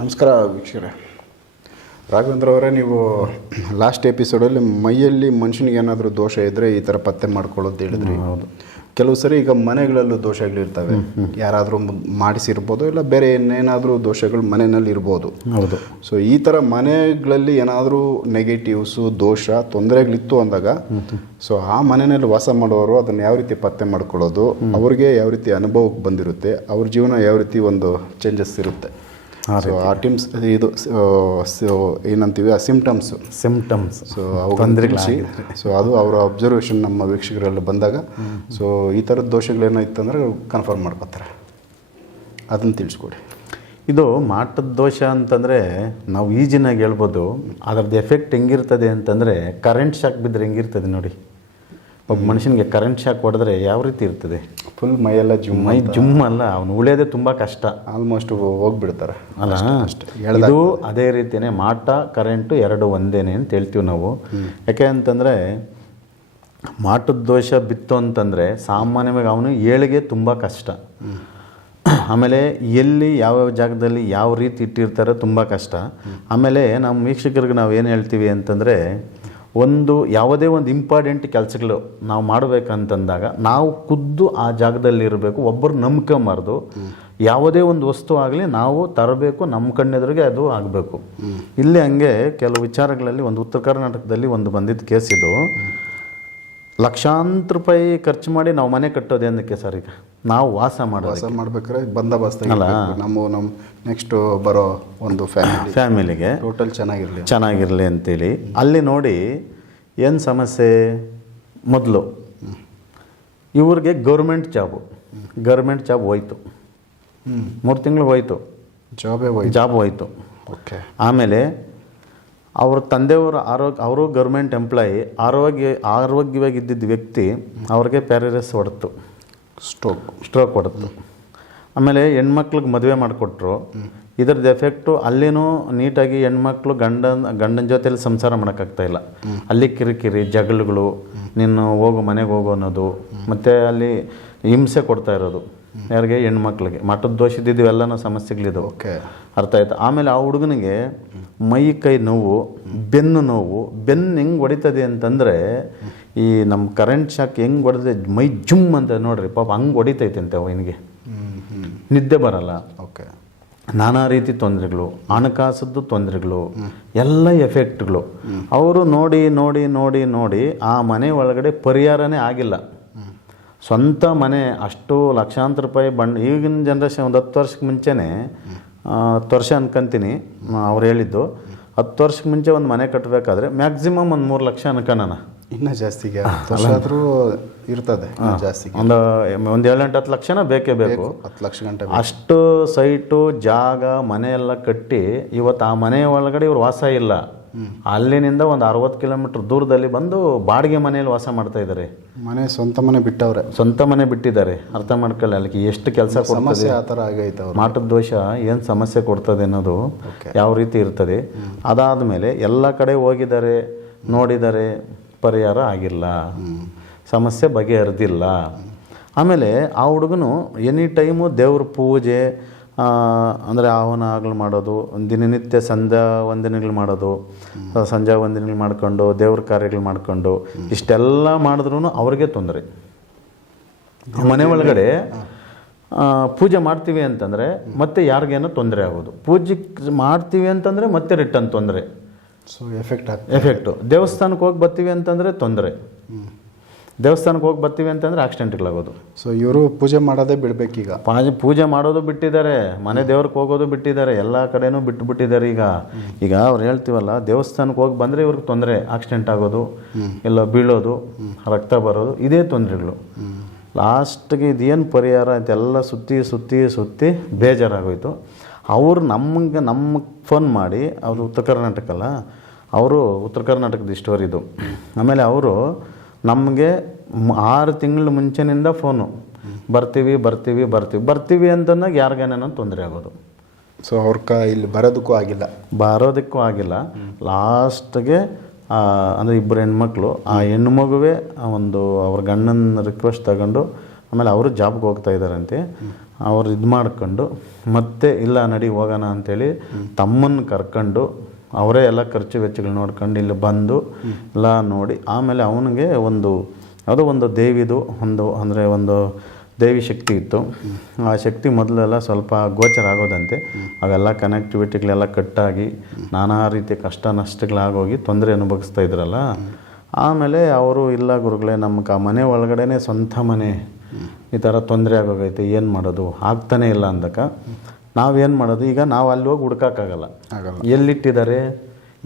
ನಮಸ್ಕಾರ ವೀಕ್ಷಕರೇ. ರಾಘವೇಂದ್ರ ಅವರೇ ನೀವು ಲಾಸ್ಟ್ ಎಪಿಸೋಡಲ್ಲಿ ಮೈಯಲ್ಲಿ ಮನುಷ್ಯನಿಗೆ ಏನಾದರೂ ದೋಷ ಇದ್ದರೆ ಈ ಥರ ಪತ್ತೆ ಮಾಡ್ಕೊಳ್ಳೋದು ಹೇಳಿದ್ರಿ. ಹೌದು. ಕೆಲವು ಸರಿ ಈಗ ಮನೆಗಳಲ್ಲೂ ದೋಷಗಳಿರ್ತವೆ ಯಾರಾದರೂ ಮಾಡಿಸಿರ್ಬೋದು ಇಲ್ಲ ಬೇರೆ ಏನೇನಾದರೂ ದೋಷಗಳು ಮನೆಯಲ್ಲಿ ಇರ್ಬೋದು. ಹೌದು. ಸೊ ಈ ಥರ ಮನೆಗಳಲ್ಲಿ ಏನಾದರೂ ನೆಗೆಟಿವ್ಸು ದೋಷ ತೊಂದರೆಗಳಿತ್ತು ಅಂದಾಗ ಸೊ ಆ ಮನೆಯಲ್ಲಿ ವಾಸ ಮಾಡೋರು ಅದನ್ನು ಯಾವ ರೀತಿ ಪತ್ತೆ ಮಾಡ್ಕೊಳ್ಳೋದು ಅವ್ರಿಗೆ ಯಾವ ರೀತಿ ಅನುಭವಕ್ಕೆ ಬಂದಿರುತ್ತೆ ಅವ್ರ ಜೀವನ ಯಾವ ರೀತಿ ಒಂದು ಚೇಂಜಸ್ ಇರುತ್ತೆ. ಸೊ ಆ ಟಿಮ್ಸ್ ಇದು ಸೊ ಏನಂತೀವಿ ಆ ಸಿಮ್ಟಮ್ಸು ಸಿಂಪ್ಟಮ್ಸ್ ಸೊ ಅವು ಸೊ ಅದು ಅವರ ಅಬ್ಸರ್ವೇಷನ್ ನಮ್ಮ ವೀಕ್ಷಕರಲ್ಲಿ ಬಂದಾಗ. ಸೊ ಈ ಥರದ ದೋಷಗಳೇನೋ ಇತ್ತಂದ್ರೆ ಕನ್ಫರ್ಮ್ ಮಾಡ್ಕೋತಾರೆ. ಅದನ್ನು ತಿಳಿಸ್ಕೊಡಿ. ಇದು ಮಾಟದ ದೋಷ ಅಂತಂದರೆ ನಾವು ಈಜಿನಾಗಿ ಹೇಳ್ಬೋದು. ಅದರದ್ದು ಎಫೆಕ್ಟ್ ಹೆಂಗಿರ್ತದೆ ಅಂತಂದರೆ ಕರೆಂಟ್ ಶಾಕ್ ಬಿದ್ದರೆ ಹೆಂಗಿರ್ತದೆ ನೋಡಿ. ಒಬ್ಬ ಮನುಷ್ಯನಿಗೆ ಕರೆಂಟ್ ಶಾಕ್ ಹೊಡೆದ್ರೆ ಯಾವ ರೀತಿ ಇರ್ತದೆ? ಫುಲ್ ಮೈಯೆಲ್ಲ ಜುಮ್ ಮೈ ಜುಮ್ ಅಲ್ಲ ಅವ್ನು ಉಳಿಯೋದೇ ತುಂಬ ಕಷ್ಟ. ಆಲ್ಮೋಸ್ಟ್ ಹೋಗ್ಬಿಡ್ತಾರೆ. ಅಲ್ಲ? ಇದು ಅದೇ ರೀತಿಯೇ ಮಾಟ ಕರೆಂಟು ಎರಡು ಒಂದೇನೆ ಅಂತ ಹೇಳ್ತೀವಿ ನಾವು. ಯಾಕೆ ಅಂತಂದರೆ ಮಾಟದ ದೋಷ ಬಿತ್ತು ಅಂತಂದರೆ ಸಾಮಾನ್ಯವಾಗಿ ಅವನು ಏಳಿಗೆ ತುಂಬ ಕಷ್ಟ. ಆಮೇಲೆ ಎಲ್ಲಿ ಯಾವ ಯಾವ ಜಾಗದಲ್ಲಿ ಯಾವ ರೀತಿ ಇಟ್ಟಿರ್ತಾರೋ ತುಂಬ ಕಷ್ಟ. ಆಮೇಲೆ ನಮ್ಮ ವೀಕ್ಷಕರಿಗೆ ನಾವು ಏನು ಹೇಳ್ತೀವಿ ಅಂತಂದರೆ ಒಂದು, ಯಾವುದೇ ಒಂದು ಇಂಪಾರ್ಟೆಂಟ್ ಕೆಲಸಗಳು ನಾವು ಮಾಡಬೇಕಂತಂದಾಗ ನಾವು ಖುದ್ದು ಆ ಜಾಗದಲ್ಲಿರಬೇಕು ಒಬ್ಬರು ನಂಬ್ಕೊಂಬಾರ್ದು ಯಾವುದೇ ಒಂದು ವಸ್ತು ಆಗಲಿ ನಾವು ತರಬೇಕು, ನಮ್ಮ ಕಣ್ಣೆದುರಿಗೆ ಅದು ಆಗಬೇಕು. ಇಲ್ಲಿ ಹಂಗೆ ಕೆಲವು ವಿಚಾರಗಳಲ್ಲಿ ಒಂದು ಉತ್ತರ ಕರ್ನಾಟಕದಲ್ಲಿ ಒಂದು ಬಂದಿದ್ದ ಕೇಸ್ ಇದು ಲಕ್ಷಾಂತರ ರೂಪಾಯಿ ಖರ್ಚು ಮಾಡಿ ನಾವು ಮನೆ ಕಟ್ಟೋದು ಅಂದಕ್ಕೆ ಸರ್ ಈಗ? ನಾವು ವಾಸ ಮಾಡೋದು ವಾಸ ಮಾಡ್ಬೇಕಾದ್ರೆ ಬಂದೋಬಸ್ತ ನಮ್ಮ ನಮ್ಮ ನೆಕ್ಸ್ಟ್ ಬರೋ ಒಂದು ಫ್ಯಾಮಿಲಿ ಫ್ಯಾಮಿಲಿಗೆ ಟೋಟಲ್ ಚೆನ್ನಾಗಿರಲಿ ಚೆನ್ನಾಗಿರಲಿ ಅಂತೇಳಿ. ಅಲ್ಲಿ ನೋಡಿ ಏನು ಸಮಸ್ಯೆ? ಮೊದಲು ಇವ್ರಿಗೆ ಗೌರ್ಮೆಂಟ್ ಜಾಬು ಗೌರ್ಮೆಂಟ್ ಜಾಬ್ ಹೋಯ್ತು. ಹ್ಞೂ ಮೂರು ತಿಂಗಳು ಹೋಯ್ತು. ಜಾಬೇ ಹೋಯ್ತು. ಜಾಬ್ ಹೋಯ್ತು. ಓಕೆ ಆಮೇಲೆ ಅವ್ರ ತಂದೆಯವರು ಆರೋಗ್ಯ ಅವರು ಗೌರ್ಮೆಂಟ್ ಎಂಪ್ಲಾಯಿ ಆರೋಗ್ಯ ಆರೋಗ್ಯವಾಗಿದ್ದಿದ್ದ ವ್ಯಕ್ತಿ ಅವ್ರಿಗೆ ಪ್ಯಾರಲೈಸ್ ಹೊಡೆತು. ಸ್ಟೋಕ್ ಸ್ಟ್ರೋಕ್ ಹೊಡೆತು ಆಮೇಲೆ ಹೆಣ್ಮಕ್ಳಿಗೆ ಮದುವೆ ಮಾಡಿಕೊಟ್ರು. ಇದ್ರದ್ದು ಎಫೆಕ್ಟು ಅಲ್ಲಿನೂ ನೀಟಾಗಿ ಹೆಣ್ಮಕ್ಳು ಗಂಡನ ಗಂಡನ ಜೊತೆಲಿ ಸಂಸಾರ ಮಾಡೋಕ್ಕಾಗ್ತಾಯಿಲ್ಲ ಅಲ್ಲಿ ಕಿರಿಕಿರಿ ಜಗಳಗಳು ನೀನು ಹೋಗು ಮನೆಗೆ ಹೋಗು ಅನ್ನೋದು ಮತ್ತು ಅಲ್ಲಿ ಹಿಂಸೆ ಕೊಡ್ತಾ ಇರೋದು ಯಾರಿಗೆ? ಹೆಣ್ಮಕ್ಳಿಗೆ. ಮಠದ ದೋಷದಿದ್ದು ಎಲ್ಲನೂ ಸಮಸ್ಯೆಗಳಿದ್ದವು ಓಕೆ ಅರ್ಥ ಆಯ್ತು. ಆಮೇಲೆ ಆ ಹುಡುಗನಿಗೆ ಮೈ ಕೈ ನೋವು ಬೆನ್ನು ನೋವು ಬೆನ್ನು ಹೆಂಗೆ ಹೊಡಿತದೆ ಅಂತಂದರೆ ಈ ನಮ್ಮ ಕರೆಂಟ್ ಶಾಕ್ ಹೆಂಗೆ ಹೊಡೆದ್ರೆ ಮೈ ಜುಮ್ ಅಂತ ನೋಡ್ರಿ ಪಾಪ ಹಂಗೆ ಹೊಡಿತೈತಂತೆ ಅಂತೆ ಅವನಿಗೆ ನಿದ್ದೆ ಬರಲ್ಲ. ಓಕೆ. ನಾನಾ ರೀತಿ ತೊಂದರೆಗಳು ಹಣಕಾಸದ್ದು ತೊಂದರೆಗಳು ಎಲ್ಲ ಎಫೆಕ್ಟ್ಗಳು ಅವರು ನೋಡಿ ನೋಡಿ ನೋಡಿ ನೋಡಿ ಆ ಮನೆ ಒಳಗಡೆ ಪರಿಹಾರನೇ ಆಗಿಲ್ಲ. ಸ್ವಂತ ಮನೆ ಅಷ್ಟು ಲಕ್ಷಾಂತರ ರೂಪಾಯಿ ಬಂಡ ಈಗಿನ ಜನ್ರೇಷನ್ ಒಂದು ಹತ್ತು ವರ್ಷಕ್ಕೆ ಮುಂಚೆನೇ ಹತ್ತು ವರ್ಷ ಅನ್ಕೊಂತೀನಿ ಅವ್ರು ಹೇಳಿದ್ದು. ಹತ್ತು ವರ್ಷಕ್ಕೆ ಮುಂಚೆ ಒಂದು ಮನೆ ಕಟ್ಟಬೇಕಾದ್ರೆ ಮ್ಯಾಕ್ಸಿಮಮ್ ಒಂದು ಮೂರು ಲಕ್ಷ ಅನ್ಕೊಳ್ಳೋಣ ಇನ್ನೂ ಜಾಸ್ತಿಗೆ ಆದರೂ ಇರ್ತದೆ ಜಾಸ್ತಿ ಒಂದು ಒಂದು ಏಳೆಂಟು ಹತ್ತು ಲಕ್ಷನ ಬೇಕೇ ಬೇಕು. ಹತ್ತು ಲಕ್ಷ ಗಂಟೆ ಅಷ್ಟು ಸೈಟು ಜಾಗ ಮನೆ ಎಲ್ಲ ಕಟ್ಟಿ ಇವತ್ತು ಆ ಮನೆ ಒಳಗಡೆ ಇವ್ರು ವಾಸ ಇಲ್ಲ. ಅಲ್ಲಿನಿಂದ ಒಂದು ಅರವತ್ತು ಕಿಲೋಮೀಟರ್ ದೂರದಲ್ಲಿ ಬಂದು ಬಾಡಿಗೆ ಮನೆಯಲ್ಲಿ ವಾಸ ಮಾಡ್ತಾ ಇದ್ದಾರೆ ಮನೆ ಸ್ವಂತ ಮನೆ ಬಿಟ್ಟವ್ರೆ. ಸ್ವಂತ ಮನೆ ಬಿಟ್ಟಿದ್ದಾರೆ. ಅರ್ಥ ಮಾಡ್ಕೊಳ್ಳಿ ಅಲ್ಲಿ ಎಷ್ಟು ಕೆಲಸ ಸಮಸ್ಯೆ ಆ ಥರ ಆಗೈತೆ ಮಾಟದ ದೋಷ ಏನು ಸಮಸ್ಯೆ ಕೊಡ್ತದೆ ಅನ್ನೋದು ಯಾವ ರೀತಿ ಇರ್ತದೆ. ಅದಾದಮೇಲೆ ಎಲ್ಲ ಕಡೆ ಹೋಗಿದ್ದಾರೆ ನೋಡಿದ್ದಾರೆ. ಪರಿಹಾರ ಆಗಿಲ್ಲ. ಸಮಸ್ಯೆ ಬಗೆಹರಿದಿಲ್ಲ. ಆಮೇಲೆ ಆ ಹುಡುಗನು ಎನಿ ಟೈಮು ದೇವ್ರ ಪೂಜೆ ಅಂದರೆ ಆಹ್ವಾನಗಳು ಮಾಡೋದು, ದಿನನಿತ್ಯ ಸಂಧ್ಯಾ ವಂದನೆಗಳು ಮಾಡೋದು, ಸಂಧ್ಯಾ ವಂದನೆಗಳು ಮಾಡ್ಕೊಂಡು, ದೇವ್ರ ಕಾರ್ಯಗಳು ಮಾಡ್ಕೊಂಡು, ಇಷ್ಟೆಲ್ಲ ಮಾಡಿದ್ರೂ ಅವ್ರಿಗೆ ತೊಂದರೆ. ಮನೆ ಒಳಗಡೆ ಪೂಜೆ ಮಾಡ್ತೀವಿ ಅಂತಂದರೆ ಮತ್ತೆ ಯಾರಿಗೇನೋ ತೊಂದರೆ ಆಗೋದು. ಪೂಜೆ ಮಾಡ್ತೀವಿ ಅಂತಂದರೆ ಮತ್ತೆ ರಿಟರ್ನ್ ತೊಂದರೆ. ಸೊ ಎಫೆಕ್ಟ್ ಆಗ್ತದೆ. ಎಫೆಕ್ಟು ದೇವಸ್ಥಾನಕ್ಕೆ ಹೋಗಿ ಬರ್ತೀವಿ ಅಂತಂದರೆ ತೊಂದರೆ. ದೇವಸ್ಥಾನಕ್ಕೆ ಹೋಗಿ ಬರ್ತೀವಿ ಅಂತಂದರೆ ಆಕ್ಸಿಡೆಂಟ್ಗಳಾಗೋದು ಸೊ ಇವರು ಪೂಜೆ ಮಾಡೋದೇ ಬಿಡಬೇಕೀಗ. ಪಾಜೆ ಪೂಜೆ ಮಾಡೋದು ಬಿಟ್ಟಿದ್ದಾರೆ. ಮನೆ ದೇವ್ರಿಗೆ ಹೋಗೋದು ಬಿಟ್ಟಿದ್ದಾರೆ. ಎಲ್ಲ ಕಡೆನೂ ಬಿಟ್ಟು ಬಿಟ್ಟಿದ್ದಾರೆ ಈಗ. ಈಗ ಅವ್ರು ಹೇಳ್ತೀವಲ್ಲ ದೇವಸ್ಥಾನಕ್ಕೆ ಹೋಗಿ ಬಂದರೆ ಇವ್ರಿಗೆ ತೊಂದರೆ ಆಕ್ಸಿಡೆಂಟ್ ಆಗೋದು ಎಲ್ಲ ಬೀಳೋದು ರಕ್ತ ಬರೋದು ಇದೇ ತೊಂದರೆಗಳು. ಲಾಸ್ಟ್ಗೆ ಇದೇನು ಪರಿಹಾರ ಅಂತೆಲ್ಲ ಸುತ್ತಿ ಸುತ್ತಿ ಸುತ್ತಿ ಬೇಜಾರಾಗೋಯ್ತು. ಅವ್ರು ನಮಗೆ ನಮಗೆ ಫೋನ್ ಮಾಡಿ ಅವರು ಉತ್ತರ ಕರ್ನಾಟಕ ಅಲ್ಲ ಅವರು ಉತ್ತರ ಕರ್ನಾಟಕದ ಸ್ಟೋರಿ ಇದು. ಆಮೇಲೆ ಅವರು ನಮಗೆ ಆರು ತಿಂಗಳ ಮುಂಚೆನಿಂದ ಫೋನು ಬರ್ತೀವಿ ಬರ್ತೀವಿ ಬರ್ತೀವಿ. ಬರ್ತೀವಿ ಅಂತಂದಾಗ ಯಾರಿಗೇನೇನೋ ತೊಂದರೆ ಆಗೋದು. ಸೊ ಅವ್ರ ಕ ಇಲ್ಲಿ ಬರೋದಕ್ಕೂ ಆಗಿಲ್ಲ. ಬರೋದಕ್ಕೂ ಆಗಿಲ್ಲ. ಲಾಸ್ಟ್ಗೆ ಅಂದರೆ ಇಬ್ಬರು ಹೆಣ್ಮಕ್ಳು ಆ ಹೆಣ್ಣು ಮಗುವೇ ಆ ಒಂದು ಅವ್ರ ಗಂಡನ ರಿಕ್ವೆಸ್ಟ್ ತಗೊಂಡು ಆಮೇಲೆ ಅವರು ಜಾಬ್ಗೆ ಹೋಗ್ತಾ ಇದ್ದಾರಂತೆ. ಅವ್ರು ಇದು ಮಾಡ್ಕೊಂಡು, ಮತ್ತೆ ಇಲ್ಲ ನಡಿ ಹೋಗೋಣ ಅಂಥೇಳಿ ತಮ್ಮನ್ನು ಕರ್ಕೊಂಡು, ಅವರೇ ಎಲ್ಲ ಖರ್ಚು ವೆಚ್ಚಗಳು ನೋಡ್ಕೊಂಡು ಇಲ್ಲಿ ಬಂದು ಎಲ್ಲ ನೋಡಿ, ಆಮೇಲೆ ಅವನಿಗೆ ಒಂದು, ಯಾವುದೋ ಒಂದು ದೇವಿದು ಒಂದು, ಅಂದರೆ ಒಂದು ದೇವಿ ಶಕ್ತಿ ಇತ್ತು. ಆ ಶಕ್ತಿ ಮೊದಲೆಲ್ಲ ಸ್ವಲ್ಪ ಗೋಚರ ಆಗೋದಂತೆ. ಅವೆಲ್ಲ ಕನೆಕ್ಟಿವಿಟಿಗಳೆಲ್ಲ ಕಟ್ಟಾಗಿ ನಾನಾ ರೀತಿಯ ಕಷ್ಟ ನಷ್ಟಗಳಾಗೋಗಿ ತೊಂದರೆ ಅನುಭವಿಸ್ತಾ ಇದ್ರಲ್ಲ. ಆಮೇಲೆ ಅವರು, ಇಲ್ಲ ಗುರುಗಳೇ ನಮ್ಗೆ ಆ ಮನೆ ಒಳಗಡೆನೆ ಸ್ವಂತ ಮನೆ. ಈ ಥರ ತೊಂದರೆ ಆಗೋಗೈತೆ ಏನು ಮಾಡೋದು? ಆಗ್ತಾನೆ ಇಲ್ಲ ಅಂದಕ ನಾವೇನು ಮಾಡೋದು? ಈಗ ನಾವು ಅಲ್ಲಿ ಹೋಗಿ ಹುಡ್ಕೋಕ್ಕಾಗಲ್ಲ. ಎಲ್ಲಿಟ್ಟಿದ್ದಾರೆ?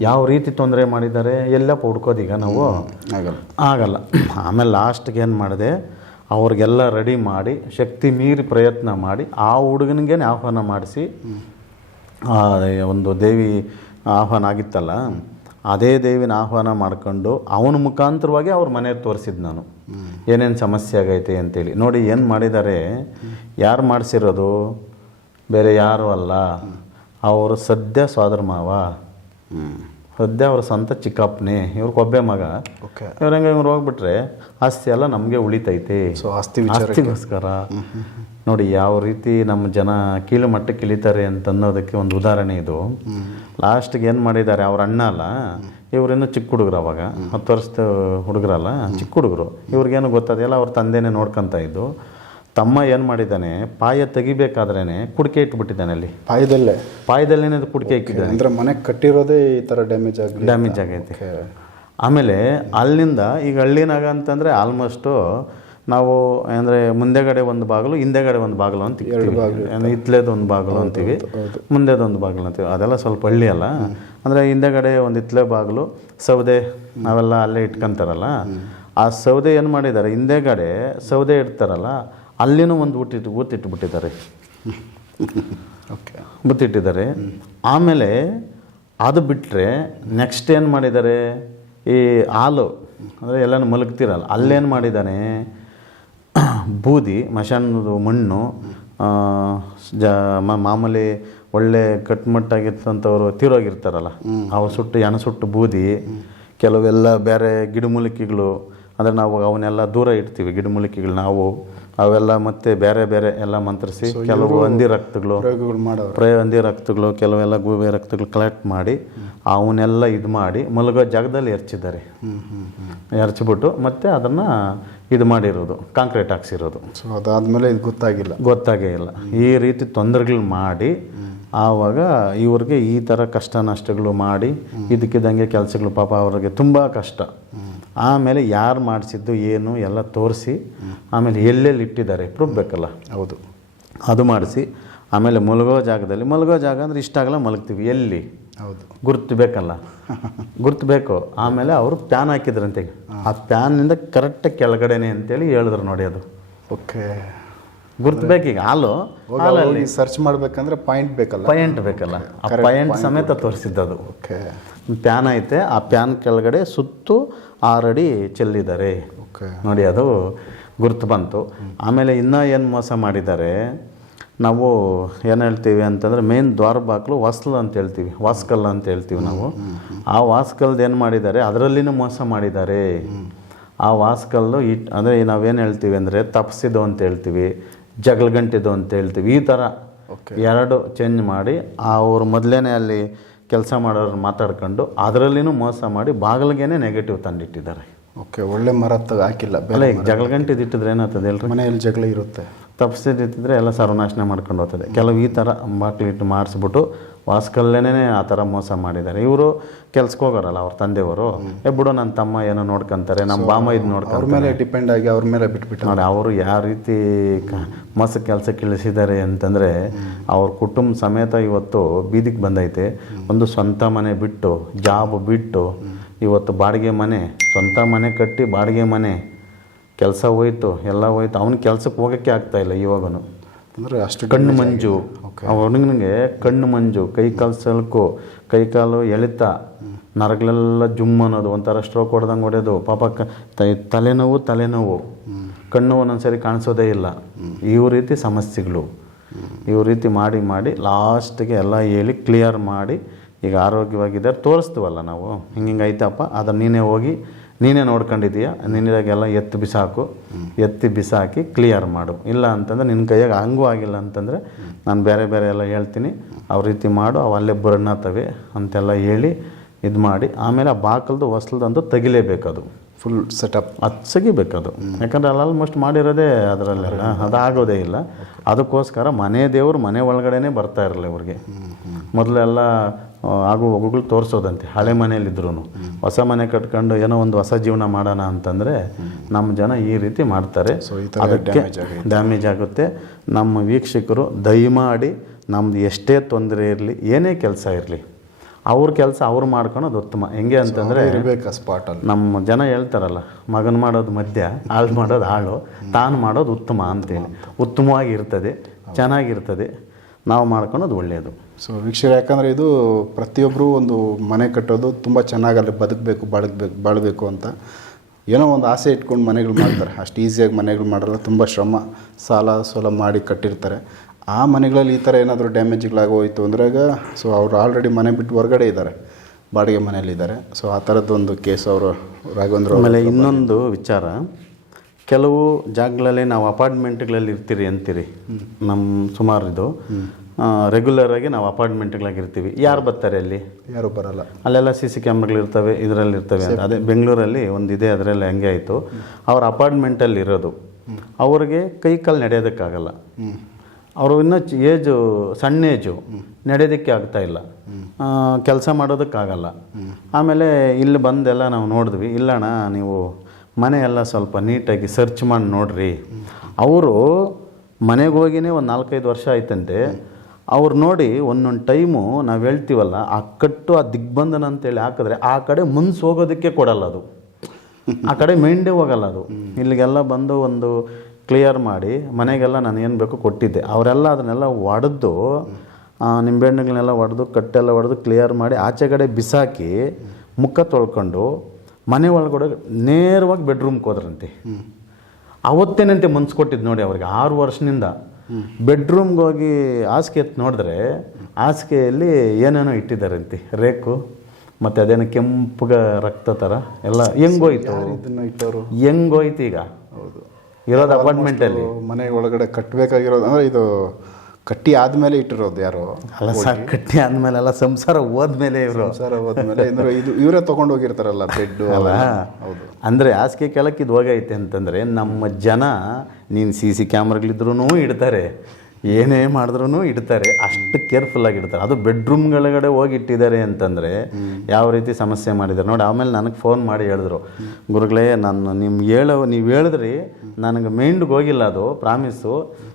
ಯಾವ ರೀತಿ ತೊಂದರೆ ಮಾಡಿದ್ದಾರೆ? ಎಲ್ಲ ಹುಡ್ಕೋದು ಈಗ ನಾವು. ಆಗಲ್ಲ. ಆಗಲ್ಲ. ಆಮೇಲೆ ಲಾಸ್ಟ್ಗೆ ಏನು ಮಾಡಿದೆ? ಅವ್ರಿಗೆಲ್ಲ ರೆಡಿ ಮಾಡಿ ಶಕ್ತಿ ಮೀರಿ ಪ್ರಯತ್ನ ಮಾಡಿ ಆ ಹುಡುಗನಿಗೆ ಆಹ್ವಾನ ಮಾಡಿಸಿ ಒಂದು ದೇವಿ ಆಹ್ವಾನ ಆಗಿತ್ತಲ್ಲ ಅದೇ ದೇವಿನ ಆಹ್ವಾನ ಮಾಡ್ಕೊಂಡು ಅವನ ಮುಖಾಂತರವಾಗಿ ಅವ್ರ ಮನೆ ತೋರಿಸಿದ್ದು ನಾನು. ಏನೇನು ಸಮಸ್ಯೆ ಆಗೈತೆ ಅಂತೇಳಿ. ನೋಡಿ ಏನು ಮಾಡಿದ್ದಾರೆ ಯಾರು ಮಾಡಿಸಿರೋದು? ಬೇರೆ ಯಾರೂ ಅಲ್ಲ. ಅವರು ಸದ್ಯ ಸೋದರ ಮಾವ. ಸದ್ಯ ಅವ್ರ ಸ್ವಂತ ಚಿಕ್ಕಪ್ಪನೇ. ಇವ್ರಿಗೆ ಕೊಬ್ಬೆ ಮಗ. ಓಕೆ. ಇವ್ರಂಗೆ ಇವ್ರು ಹೋಗ್ಬಿಟ್ರೆ ಆಸ್ತಿ ಎಲ್ಲ ನಮಗೆ ಉಳಿತೈತೆ. ಸೊ ಆಸ್ತಿ ವಿಚಾರ ಆಸ್ತಿಗೋಸ್ಕರ. ನೋಡಿ ಯಾವ ರೀತಿ ನಮ್ಮ ಜನ ಕೀಳು ಮಟ್ಟಕ್ಕೆ ಇಳಿತಾರೆ ಅಂತ ಅನ್ನೋದಕ್ಕೆ ಒಂದು ಉದಾಹರಣೆ ಇದು. ಲಾಸ್ಟ್ಗೆ ಏನು ಮಾಡಿದ್ದಾರೆ ಅವ್ರ ಅಣ್ಣ ಅಲ್ಲ ಇವ್ರೇನು ಚಿಕ್ಕ ಹುಡುಗರು ಅವಾಗ. ಹತ್ತು ವರ್ಷದ ಹುಡುಗರಲ್ಲ ಚಿಕ್ಕ ಹುಡುಗರು. ಇವ್ರಿಗೇನು ಗೊತ್ತದೆಯಲ್ಲ ಅವ್ರ ತಂದೆನೇ ನೋಡ್ಕೊತಾ ಇದ್ದು. ತಮ್ಮ ಏನು ಮಾಡಿದ್ದಾನೆ ಪಾಯ ತೆಗಿಬೇಕಾದ್ರೇ ಕುಡಿಕೆ ಇಟ್ಬಿಟ್ಟಿದ್ದಾನೆ ಅಲ್ಲಿ. ಪಾಯದಲ್ಲೇ? ಪಾಯದಲ್ಲೇನೆ ಅದು ಕುಡಿಕೆ ಇಕ್ಕಿದ್ದಾನೆ. ಅಂದ್ರೆ ಮನೆ ಕಟ್ಟಿರೋದೇ ಈ ಥರ ಡ್ಯಾಮೇಜ್ ಆಗಿ ಡ್ಯಾಮೇಜ್ ಆಗೈತೆ. ಆಮೇಲೆ ಅಲ್ಲಿಂದ ಈಗ ಹಳ್ಳಿನಾಗ ಅಂತಂದರೆ ಆಲ್ಮೋಸ್ಟು ನಾವು ಅಂದರೆ ಮುಂದೆಗಡೆ ಒಂದು ಬಾಗಿಲು ಹಿಂದೆಗಡೆ ಒಂದು ಬಾಗಿಲು ಅಂತ ಅಂದರೆ ಇತ್ಲೇದು ಒಂದು ಬಾಗಿಲು ಅಂತೀವಿ. ಮುಂದೆದೊಂದು ಬಾಗಿಲು ಅಂತೀವಿ. ಅದೆಲ್ಲ ಸ್ವಲ್ಪ ಹಳ್ಳಿ ಅಲ್ಲ. ಅಂದರೆ ಹಿಂದೆಗಡೆ ಒಂದು ಇತ್ಲೆ ಬಾಗಿಲು ಸೌದೆ ನಾವೆಲ್ಲ ಅಲ್ಲೇ ಇಟ್ಕೊಂತಾರಲ್ಲ. ಆ ಸೌದೆ ಏನು ಮಾಡಿದ್ದಾರೆ? ಹಿಂದೆಗಡೆ ಸೌದೆ ಇಡ್ತಾರಲ್ಲ ಅಲ್ಲಿನೂ ಒಂದು ಊಟಿಟ್ಟು ಊತಿಟ್ಬಿಟ್ಟಿದ್ದಾರೆ ಓಕೆ. ಬುತ್ತಿಟ್ಟಿದ್ದಾರೆ ಆಮೇಲೆ ಅದು ಬಿಟ್ಟರೆ ನೆಕ್ಸ್ಟ್ ಏನು ಮಾಡಿದ್ದಾರೆ? ಈ ಹಾಲು ಅಂದರೆ ಎಲ್ಲನೂ ಮಲಗ್ತಿರಲ್ಲ ಅಲ್ಲೇನು ಮಾಡಿದ್ದಾನೆ? ಬೂದಿ ಮಶಾನದ ಮಣ್ಣು ಜ ಮಾಮೂಲಿ ಒಳ್ಳೆ ಕಟ್ಮಟ್ಟಾಗಿರ್ತಂಥವ್ರು ತೀರೋಗಿರ್ತಾರಲ್ಲ ಅವು ಸುಟ್ಟು ಎಣ ಸುಟ್ಟು ಬೂದಿ ಕೆಲವೆಲ್ಲ ಬೇರೆ ಗಿಡಮೂಲಿಕೆಗಳು ಅಂದರೆ ನಾವು ಅವನ್ನೆಲ್ಲ ದೂರ ಇಡ್ತೀವಿ ಗಿಡಮೂಲಿಕೆಗಳು ನಾವು ಅವೆಲ್ಲ ಮತ್ತೆ ಬೇರೆ ಬೇರೆ ಎಲ್ಲ ಮಂತ್ರಿಸಿ ಕೆಲವು ಹಂದಿ ರಕ್ತಗಳು ಪ್ರಯ ಹಂದಿ ರಕ್ತಗಳು ಕೆಲವೆಲ್ಲ ಗೂಬೆ ರಕ್ತಗಳು ಕಲೆಕ್ಟ್ ಮಾಡಿ ಅವನ್ನೆಲ್ಲ ಇದು ಮಾಡಿ ಮಲಗೋ ಜಾಗದಲ್ಲಿ ಎರಚಿದ್ದಾರೆ. ಎರ್ಚಿಬಿಟ್ಟು ಮತ್ತೆ ಅದನ್ನು ಇದು ಮಾಡಿರೋದು ಕಾಂಕ್ರೀಟ್ ಹಾಕ್ಸಿರೋದು. ಸೊ ಅದಾದಮೇಲೆ ಇದು ಗೊತ್ತಾಗಿಲ್ಲ. ಗೊತ್ತಾಗೇ ಇಲ್ಲ. ಈ ರೀತಿ ತೊಂದರೆಗಳು ಮಾಡಿ ಆವಾಗ ಇವ್ರಿಗೆ ಈ ಥರ ಕಷ್ಟ ನಷ್ಟಗಳು ಮಾಡಿ ಇದಕ್ಕಿದ್ದಂಗೆ ಕೆಲಸಗಳು ಪಾಪ ಅವ್ರಿಗೆ ತುಂಬ ಕಷ್ಟ. ಆಮೇಲೆ ಯಾರು ಮಾಡಿಸಿದ್ದು ಏನು ಎಲ್ಲ ತೋರಿಸಿ ಆಮೇಲೆ ಎಲ್ಲೆಲ್ಲಿ ಇಟ್ಟಿದ್ದಾರೆ ಪ್ರೂಫ್ ಬೇಕಲ್ಲ ಹೌದು. ಅದು ಮಾಡಿಸಿ ಆಮೇಲೆ ಮಲಗೋ ಜಾಗದಲ್ಲಿ ಮಲಗೋ ಜಾಗ ಅಂದರೆ ಇಷ್ಟಾಗಲ್ಲ ಮಲಗ್ತೀವಿ. ಎಲ್ಲಿ? ಹೌದು. ಗುರ್ತು ಬೇಕಲ್ಲ? ಗುರ್ತು ಬೇಕು. ಆಮೇಲೆ ಅವರು ಪ್ಯಾನ್ ಹಾಕಿದ್ರಂತೆ. ಆ ಪ್ಯಾನಿಂದ ಕರೆಕ್ಟ್ ಕೆಳಗಡೆನೆ ಅಂತೇಳಿ ಹೇಳಿದ್ರು ನೋಡಿ ಅದು. ಓಕೆ. ಗುರ್ತು ಬೇಕೀಗ? ಹಾಲು? ಹಾಲಲ್ಲಿ ಸರ್ಚ್ ಮಾಡ್ಬೇಕಂದ್ರೆ ಪಾಯಿಂಟ್ ಬೇಕಲ್ಲ? ಪಾಯಿಂಟ್ ಬೇಕಲ್ಲ. ಆ ಪಾಯಿಂಟ್ ಸಮೇತ ತೋರಿಸಿದ್ದದು. ಓಕೆ ಪ್ಯಾನ್ ಐತೆ. ಆ ಪ್ಯಾನ್ ಕೆಳಗಡೆ ಸುತ್ತು ಆರಡಿ ಅಡಿ ಚೆಲ್ಲಿದ್ದಾರೆ. ಓಕೆ ನೋಡಿ ಅದು ಗುರ್ತು ಬಂತು. ಆಮೇಲೆ ಇನ್ನೂ ಏನು ಮೋಸ ಮಾಡಿದ್ದಾರೆ? ನಾವು ಏನು ಹೇಳ್ತೀವಿ ಅಂತಂದರೆ ಮೇನ್ ದ್ವಾರ ಬಾಗಿಲು ವಾಸ್ಕಲ್ ಅಂತ ಹೇಳ್ತೀವಿ ವಾಸ್ಕಲ್ ಅಂತ ಹೇಳ್ತೀವಿ ನಾವು. ಆ ವಾಸ್ಕಲ್ದು ಏನು ಮಾಡಿದ್ದಾರೆ ಅದರಲ್ಲಿನೂ ಮೋಸ ಮಾಡಿದ್ದಾರೆ. ಆ ವಾಸ್ಕಲ್ಲು ಇಟ್ ಅಂದರೆ ನಾವೇನು ಹೇಳ್ತೀವಿ ಅಂದರೆ ತಪ್ಸಿದ್ದು ಅಂತ ಹೇಳ್ತೀವಿ ಜಗಳಗಂಟಿದ್ದು ಅಂತ ಹೇಳ್ತೀವಿ ಈ ಥರ ಎರಡು ಚೇಂಜ್ ಮಾಡಿ ಅವ್ರು ಮೊದಲೇ ಅಲ್ಲಿ ಕೆಲಸ ಮಾಡೋರು ಮಾತಾಡ್ಕೊಂಡು ಅದರಲ್ಲಿನೂ ಮೋಸ ಮಾಡಿ ಬಾಗಿಲಿಗೇನೆ ನೆಗೆಟಿವ್ ತಂದಿಟ್ಟಿದ್ದಾರೆ. ಓಕೆ ಒಳ್ಳೆ ಮರ ಹಾಕಿಲ್ಲ ಬೆಲೆ ಜಗಳ ಈಗ ಜಗಳಗಂಟಿದ್ದು ಇಟ್ಟಿದ್ರೆ ಏನಾಗ್ತದೆ ಹೇಳ್ರಿ? ಮನೆಯಲ್ಲಿ ಜಗಳ ಇರುತ್ತೆ. ತಪ್ಪಿಸಿದ್ರೆ ಎಲ್ಲ ಸರ್ವನಾಶನ ಮಾಡ್ಕೊಂಡು ಹೋಗ್ತದೆ. ಕೆಲವು ಈ ಥರ ಬಾಕ್ಲಿಟ್ಟು ಮಾಡಿಸ್ಬಿಟ್ಟು ವಾಸ್ಕಲ್ಲೇನೇ ಆ ಥರ ಮೋಸ ಮಾಡಿದ್ದಾರೆ. ಇವರು ಕೆಲ್ಸಕ್ಕೆ ಹೋಗೋರಲ್ಲ ಅವ್ರ ತಂದೆಯವರು. ಏ ಬಿಡು ನನ್ನ ತಮ್ಮ ಏನೋ ನೋಡ್ಕೊಂತಾರೆ ನಮ್ಮ ಬಾಮ ಇದು ಅವ್ರ ನೋಡ್ಕೊಂತಾರೆ ಮೇಲೆ ಡಿಪೆಂಡ್ ಆಗಿ ಅವ್ರ ಮೇಲೆ ಬಿಟ್ಬಿಟ್ಟು ನೋಡಿ ಅವರು ಯಾವ ರೀತಿ ಮಸ್ತ್ ಮೋಸ ಕೆಲಸಕ್ಕೆ ಇಳಿಸಿದ್ದಾರೆ ಅಂತಂದರೆ ಅವ್ರ ಕುಟುಂಬ ಸಮೇತ ಇವತ್ತು ಬೀದಿಗೆ ಬಂದೈತೆ. ಒಂದು ಸ್ವಂತ ಮನೆ ಬಿಟ್ಟು ಜಾಬ್ ಬಿಟ್ಟು ಇವತ್ತು ಬಾಡಿಗೆ ಮನೆ ಸ್ವಂತ ಮನೆ ಕಟ್ಟಿ ಬಾಡಿಗೆ ಮನೆ ಕೆಲಸ ಹೋಯ್ತು ಎಲ್ಲ ಹೋಯ್ತು. ಅವ್ನ ಕೆಲ್ಸಕ್ಕೆ ಹೋಗೋಕ್ಕೆ ಆಗ್ತಾ ಇಲ್ಲ ಇವಾಗನು. ಅಂದ್ರೆ ಅಷ್ಟು ಕಣ್ಣು ಮಂಜು. ಅವನಿಗೆ ಕಣ್ಣು ಮಂಜು ಕೈ ಕಾಲು ಸಲ್ಕು ಕೈ ಕಾಲು ಎಳಿತ ನರಗಳೆಲ್ಲ ಜುಮ್ ಅನ್ನೋದು ಒಂಥರ ಸ್ಟ್ರೋಕ್ ಹೊಡೆದಂಗೆ ಹೊಡೆಯೋದು. ಪಾಪ ಕ ತಲೆನೋವು ತಲೆನೋವು. ಕಣ್ಣು ಒಂದೊಂದ್ಸರಿ ಕಾಣಿಸೋದೇ ಇಲ್ಲ. ಈ ರೀತಿ ಸಮಸ್ಯೆಗಳು. ಈ ರೀತಿ ಮಾಡಿ ಮಾಡಿ ಲಾಸ್ಟಿಗೆ ಎಲ್ಲ ಹೇಳಿ ಕ್ಲಿಯರ್ ಮಾಡಿ ಈಗ ಆರೋಗ್ಯವಾಗಿದ್ದಾರೆ ತೋರಿಸ್ತೀವಲ್ಲ ನಾವು? ಹಿಂಗೆ ಹಿಂಗೆ ಐತಪ್ಪ ಅದನ್ನು ನೀನೇ ಹೋಗಿ ನೀನೇ ನೋಡ್ಕೊಂಡಿದೀಯ ನಿನಗೆಲ್ಲ ಎತ್ತು ಬಿಸಾಕು. ಎತ್ತಿ ಬಿಸಾಕಿ ಕ್ಲಿಯರ್ ಮಾಡು. ಇಲ್ಲ ಅಂತಂದ್ರೆ ನಿನ್ನ ಕೈಯಾಗ ಹಂಗೂ ಆಗಿಲ್ಲ ಅಂತಂದರೆ ನಾನು ಬೇರೆ ಬೇರೆ ಎಲ್ಲ ಹೇಳ್ತೀನಿ. ಅವ್ರ ರೀತಿ ಮಾಡು ಅವು ಅಲ್ಲೇ ಬರ್ಣತವೆ ಅಂತೆಲ್ಲ ಹೇಳಿ ಇದು ಮಾಡಿ. ಆಮೇಲೆ ಆ ಬಾಕಲ್ದು ಹೊಸ್ಲದಂತೂ ತೆಗಿಲೇಬೇಕದು. ಫುಲ್ ಸೆಟಪ್ ಅದು ಸಿಗಿಬೇಕದು. ಯಾಕಂದ್ರೆ ಅಲ್ಲಿ ಆಲ್ಮೋಸ್ಟ್ ಮಾಡಿರೋದೇ ಅದರಲ್ಲೆಲ್ಲ ಅದಾಗೋದೇ ಇಲ್ಲ. ಅದಕ್ಕೋಸ್ಕರ ಮನೆ ದೇವರು ಮನೆ ಒಳಗಡೆನೇ ಬರ್ತಾ ಇರಲಿಲ್ಲ ಇವ್ರಿಗೆ ಮೊದಲೆಲ್ಲ ಆ, ಆಗು ಹೋಗುಗಳು ತೋರಿಸೋದಂತೆ. ಹಳೆ ಮನೇಲಿದ್ರು ಹೊಸ ಮನೆ ಕಟ್ಕೊಂಡು ಏನೋ ಒಂದು ಹೊಸ ಜೀವನ ಮಾಡೋಣ ಅಂತಂದರೆ ನಮ್ಮ ಜನ ಈ ರೀತಿ ಮಾಡ್ತಾರೆ. ಅದಕ್ಕೆ ಡ್ಯಾಮೇಜ್ ಆಗುತ್ತೆ. ನಮ್ಮ ವೀಕ್ಷಕರು ದಯಮಾಡಿ ನಮ್ದು ಎಷ್ಟೇ ತೊಂದರೆ ಇರಲಿ ಏನೇ ಕೆಲಸ ಇರಲಿ ಅವ್ರ ಕೆಲಸ ಅವ್ರು ಮಾಡ್ಕೊಳೋದು ಉತ್ತಮ. ಹೆಂಗೆ ಅಂತಂದರೆ ಇರಬೇಕು ಸ್ಪಾಟ್ ನಮ್ಮ ಜನ ಹೇಳ್ತಾರಲ್ಲ ಮಗನ ಮಾಡೋದು ಮಧ್ಯ ಹಾಳು ಮಾಡೋದು ಹಾಳು ತಾನು ಮಾಡೋದು ಉತ್ತಮ ಅಂತೇಳಿ. ಉತ್ತಮವಾಗಿ ಇರ್ತದೆ ಚೆನ್ನಾಗಿರ್ತದೆ ನಾವು ಮಾಡ್ಕೊಳೋದು ಒಳ್ಳೆಯದು ಸೊ ವೀಕ್ಷಕರು ಯಾಕಂದರೆ ಇದು ಪ್ರತಿಯೊಬ್ಬರು ಒಂದು ಮನೆ ಕಟ್ಟೋದು ತುಂಬ ಚೆನ್ನಾಗಿ ಅಲ್ಲಿ ಬದುಕಬೇಕು ಬಾಳಬೇಕು ಬಾಳಬೇಕು ಅಂತ ಏನೋ ಒಂದು ಆಸೆ ಇಟ್ಕೊಂಡು ಮನೆಗಳು ಮಾಡ್ತಾರೆ. ಅಷ್ಟು ಈಸಿಯಾಗಿ ಮನೆಗಳು ಮಾಡಲ್ಲ ತುಂಬ ಶ್ರಮ ಸಾಲ ಸೋಲ ಮಾಡಿ ಕಟ್ಟಿರ್ತಾರೆ. ಆ ಮನೆಗಳಲ್ಲಿ ಈ ಥರ ಏನಾದರೂ ಡ್ಯಾಮೇಜ್ಗಳಾಗೋಯ್ತು ಅಂದ್ರಾಗ ಸೊ ಅವ್ರು ಆಲ್ರೆಡಿ ಮನೆ ಬಿಟ್ಟು ಹೊರಗಡೆ ಇದ್ದಾರೆ ಬಾಡಿಗೆ ಮನೆಯಲ್ಲಿದ್ದಾರೆ ಸೊ ಆ ಥರದ್ದೊಂದು ಕೇಸ್ ಅವರು ರಾಘವೇಂದ್ರ ಆಮೇಲೆ ಇನ್ನೊಂದು ವಿಚಾರ ಕೆಲವು ಜಾಗಗಳಲ್ಲಿ ನಾವು ಅಪಾರ್ಟ್ಮೆಂಟ್ಗಳಲ್ಲಿ ಇರ್ತೀರಿ ಅಂತೀರಿ. ನಮ್ಮ ಸುಮಾರು ಇದು. ರೆಗ್ಯುಲರ್ ಆಗಿ ನಾವು ಅಪಾರ್ಟ್ಮೆಂಟ್ಗಳಾಗಿರ್ತೀವಿ. ಯಾರು ಬರ್ತಾರೆ ಅಲ್ಲಿ? ಯಾರು ಬರಲ್ಲ. ಅಲ್ಲೆಲ್ಲ ಸಿ ಸಿ ಕ್ಯಾಮ್ರಾಗಳು ಇರ್ತವೆ ಇದರಲ್ಲಿ ಇರ್ತವೆ ಅಂತ. ಅದೇ ಬೆಂಗಳೂರಲ್ಲಿ ಒಂದಿದೆ ಅದರಲ್ಲಿ ಹಂಗೆ ಆಯಿತು. ಅವ್ರ ಅಪಾರ್ಟ್ಮೆಂಟಲ್ಲಿ ಇರೋದು. ಅವ್ರಿಗೆ ಕೈ ಕಾಲು ನಡೆಯೋದಕ್ಕಾಗಲ್ಲ. ಅವರು ಇನ್ನೂ ಏಜು ಸಣ್ಣ ಏಜು ನಡೆಯೋದಕ್ಕೆ ಆಗ್ತಾ ಇಲ್ಲ. ಕೆಲಸ ಮಾಡೋದಕ್ಕಾಗಲ್ಲ. ಆಮೇಲೆ ಇಲ್ಲಿ ಬಂದೆಲ್ಲ ನಾವು ನೋಡಿದ್ವಿ. ಇಲ್ಲಣ್ಣ ನೀವು ಮನೆಯೆಲ್ಲ ಸ್ವಲ್ಪ ನೀಟಾಗಿ ಸರ್ಚ್ ಮಾಡಿ ನೋಡ್ರಿ. ಅವರು ಮನೆಗೆ ಹೋಗಿನೇ ಒಂದು ನಾಲ್ಕೈದು ವರ್ಷ ಆಯ್ತಂತೆ. ಅವ್ರು ನೋಡಿ ಒಂದೊಂದು ಟೈಮು ನಾವು ಹೇಳ್ತೀವಲ್ಲ ಆ ಕಟ್ಟು ಆ ದಿಗ್ಬಂಧನ ಅಂತೇಳಿ ಹಾಕಿದ್ರೆ ಆ ಕಡೆ ಮುನ್ಸ್ ಹೋಗೋದಕ್ಕೆ ಕೊಡಲ್ಲ ಅದು. ಆ ಕಡೆ ಮೈಂಡೇ ಹೋಗಲ್ಲ ಅದು. ಇಲ್ಲಿಗೆಲ್ಲ ಬಂದು ಒಂದು ಕ್ಲಿಯರ್ ಮಾಡಿ ಮನೆಗೆಲ್ಲ ನಾನು ಏನು ಬೇಕು ಕೊಟ್ಟಿದ್ದೆ. ಅವರೆಲ್ಲ ಅದನ್ನೆಲ್ಲ ಒಡೆದು ನಿಂಬೆಹಣ್ಣುಗಳನ್ನೆಲ್ಲ ಒಡೆದು ಕಟ್ಟೆಲ್ಲ ಒಡೆದು ಕ್ಲಿಯರ್ ಮಾಡಿ ಆಚೆ ಕಡೆ ಬಿಸಾಕಿ ಮುಖ ತೊಳ್ಕೊಂಡು ಮನೆ ಒಳಗಡೆ ನೇರವಾಗಿ ಬೆಡ್ರೂಮ್ಗೆ ಹೋದ್ರಂತೆ. ಅವತ್ತೇನಂತೆ ಮನ್ಸು ಕೊಟ್ಟಿದ್ದು ನೋಡಿ ಅವ್ರಿಗೆ ಆರು ವರ್ಷದಿಂದ. ಬೆಡ್ರೂಮ್ಗೆ ಹೋಗಿ ಹಾಸಿಗೆ ಎತ್ತು ನೋಡಿದ್ರೆ ಹಾಸಿಗೆಯಲ್ಲಿ ಏನೇನೋ ಇಟ್ಟಿದ್ದಾರಂತೆ. ರೇಕು ಮತ್ತು ಅದೇನೋ ಕೆಂಪುಗ ರಕ್ತ ಥರ ಎಲ್ಲ ಹೆಂಗೋಯ್ತು ಇಟ್ಟವರು? ಹೆಂಗೋಯ್ತು ಈಗ? ಹೌದು. ಇರೋದು ಅಪಾರ್ಟ್ಮೆಂಟಲ್ಲಿ ಮನೆ ಒಳಗಡೆ ಕಟ್ಟಬೇಕಾಗಿರೋದು ಅಂದರೆ ಇದು ಕಟ್ಟಿ ಆದಮೇಲೆ ಇಟ್ಟಿರೋದು ಯಾರೋ? ಅಲ್ಲ ಸರ್ ಕಟ್ಟಿ ಆದಮೇಲೆಲ್ಲ ಸಂಸಾರ ಹೋದ್ಮೇಲೆ ಇವರು. ಸಂಸಾರ ಹೋದ್ಮೇಲೆ ಅಂದ್ರೆ ಇದು ಇವರೇ ತಗೊಂಡೋಗಿರ್ತಾರಲ್ಲ ಬೆಡ್ ಅಲ್ಲ ಹೌದು. ಅಂದರೆ ಹಾಸಿಗೆ ಕೆಳಕ್ಕೆ ಇದು ಹೋಗೈತೆ ಅಂತಂದರೆ ನಮ್ಮ ಜನ ನೀನು ಸಿ ಸಿ ಕ್ಯಾಮ್ರಾಗಳಿದ್ರೂ ಇಡ್ತಾರೆ ಏನೇ ಮಾಡಿದ್ರೂ ಇಡ್ತಾರೆ ಅಷ್ಟು ಕೇರ್ಫುಲ್ಲಾಗಿ ಇಡ್ತಾರೆ ಅದು ಬೆಡ್ರೂಮ್ಗಳಗಡೆ ಹೋಗಿ ಇಟ್ಟಿದ್ದಾರೆ ಅಂತಂದರೆ ಯಾವ ರೀತಿ ಸಮಸ್ಯೆ ಮಾಡಿದ್ದಾರೆ. ನೋಡಿ ಆಮೇಲೆ ನನಗೆ ಫೋನ್ ಮಾಡಿ ಹೇಳಿದ್ರು. ಗುರುಗಳೇ ನಾನು ನಿಮ್ಗೆ ಹೇಳೋ ನೀವು ಹೇಳಿದ್ರಿ ನನಗೆ ಮೈಂಡ್ಗೆ ಹೋಗಿಲ್ಲ ಅದು ಪ್ರಾಮಿಸು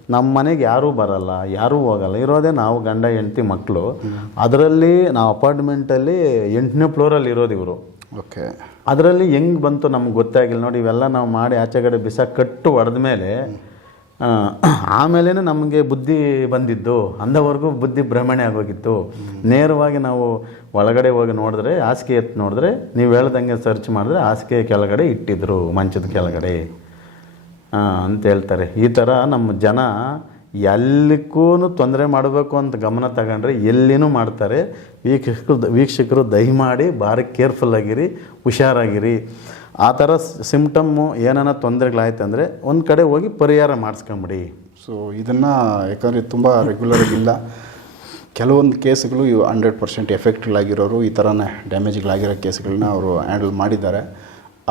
ನಮ್ಮ ಮನೆಗೆ ಯಾರೂ ಬರಲ್ಲ ಯಾರೂ ಹೋಗಲ್ಲ. ಇರೋದೇ ನಾವು ಗಂಡ ಹೆಂಡತಿ ಮಕ್ಕಳು ಅದರಲ್ಲಿ ನಾವು ಅಪಾರ್ಟ್ಮೆಂಟಲ್ಲಿ ಎಂಟನೇ ಫ್ಲೋರಲ್ಲಿ ಇರೋದು ಇವರು. ಓಕೆ. ಅದರಲ್ಲಿ ಹೆಂಗೆ ಬಂತು ನಮ್ಗೆ ಗೊತ್ತಾಗಿಲ್ಲ. ನೋಡಿ ಇವೆಲ್ಲ ನಾವು ಮಾಡಿ ಆಚೆ ಕಡೆ ಬಿಸ ಕಟ್ಟು ಹೊಡೆದ ಮೇಲೆ ಆಮೇಲೆ ನಮಗೆ ಬುದ್ಧಿ ಬಂದಿದ್ದು. ಅಂದವರೆಗೂ ಬುದ್ಧಿ ಭ್ರಮಣೆ ಆಗೋಗಿತ್ತು. ನೇರವಾಗಿ ನಾವು ಒಳಗಡೆ ಹೋಗಿ ನೋಡಿದ್ರೆ ಹಾಸಿಗೆ ಎತ್ತು ನೋಡಿದ್ರೆ ನೀವು ಹೇಳ್ದಂಗೆ ಸರ್ಚ್ ಮಾಡಿದ್ರೆ ಹಾಸಿಗೆ ಕೆಳಗಡೆ ಇಟ್ಟಿದ್ರು ಮಂಚದ ಕೆಳಗಡೆ. ಅಂತ ಹೇಳ್ತಾರೆ. ಈ ಥರ ನಮ್ಮ ಜನ ಎಲ್ಲಿಗೂ ತೊಂದರೆ ಮಾಡಬೇಕು ಅಂತ ಗಮನ ತಗೊಂಡ್ರೆ ಎಲ್ಲಿನೂ ಮಾಡ್ತಾರೆ. ವೀಕ್ಷಕರು ವೀಕ್ಷಕರು ದಯಮಾಡಿ ಭಾರಿ ಕೇರ್ಫುಲ್ಲಾಗಿರಿ ಹುಷಾರಾಗಿರಿ. ಆ ಥರ ಸಿಮ್ಟಮ್ಮು ಏನಾರ ತೊಂದರೆಗಳಾಯ್ತು ಅಂದರೆ ಒಂದು ಕಡೆ ಹೋಗಿ ಪರಿಹಾರ ಮಾಡಿಸ್ಕೊಂಬಿಡಿ. ಸೊ ಇದನ್ನು ಯಾಕಂದರೆ ತುಂಬ ರೆಗ್ಯುಲರ್ ಇಲ್ಲ. ಕೆಲವೊಂದು ಕೇಸ್ಗಳು ಇವು ಹಂಡ್ರೆಡ್ ಪರ್ಸೆಂಟ್ ಎಫೆಕ್ಟ್ಗಳಾಗಿರೋರು ಈ ಥರನೇ ಡ್ಯಾಮೇಜ್ಗಳಾಗಿರೋ ಕೇಸ್ಗಳನ್ನ ಅವರು ಹ್ಯಾಂಡಲ್ ಮಾಡಿದ್ದಾರೆ.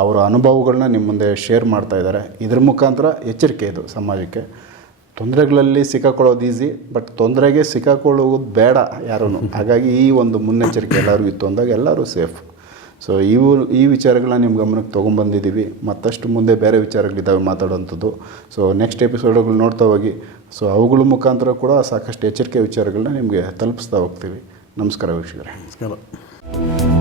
ಅವರ ಅನುಭವಗಳನ್ನ ನಿಮ್ಮ ಮುಂದೆ ಶೇರ್ ಮಾಡ್ತಾ ಇದ್ದಾರೆ. ಇದ್ರ ಮುಖಾಂತರ ಎಚ್ಚರಿಕೆ ಇದು ಸಮಾಜಕ್ಕೆ. ತೊಂದರೆಗಳಲ್ಲಿ ಸಿಕ್ಕಾಕೊಳ್ಳೋದು ಈಸಿ ಬಟ್ ತೊಂದರೆಗೆ ಸಿಕ್ಕಾಕೊಳ್ಳೋದು ಬೇಡ ಯಾರೂ ಹಾಗಾಗಿ ಈ ಒಂದು ಮುನ್ನೆಚ್ಚರಿಕೆ ಎಲ್ಲರಿಗೂ ಇತ್ತು ಅಂದಾಗ ಎಲ್ಲರೂ ಸೇಫ್ ಸೊ ಇವು ಈ ವಿಚಾರಗಳನ್ನ ನಿಮ್ಮ ಗಮನಕ್ಕೆ ತೊಗೊಂಬಂದಿದ್ದೀವಿ ಮತ್ತಷ್ಟು ಮುಂದೆ ಬೇರೆ ವಿಚಾರಗಳಿದ್ದಾವೆ ಮಾತಾಡೋಂಥದ್ದು ಸೊ ನೆಕ್ಸ್ಟ್ ಎಪಿಸೋಡ್ಗಳು ನೋಡ್ತಾ ಹೋಗಿ. ಸೊ ಅವುಗಳ ಮುಖಾಂತರ ಕೂಡ ಸಾಕಷ್ಟು ಎಚ್ಚರಿಕೆ ವಿಚಾರಗಳನ್ನ ನಿಮಗೆ ತಲುಪಿಸ್ತಾ ಹೋಗ್ತೀವಿ. ನಮಸ್ಕಾರ ವೀಕ್ಷಕರೇ. ನಮಸ್ಕಾರ.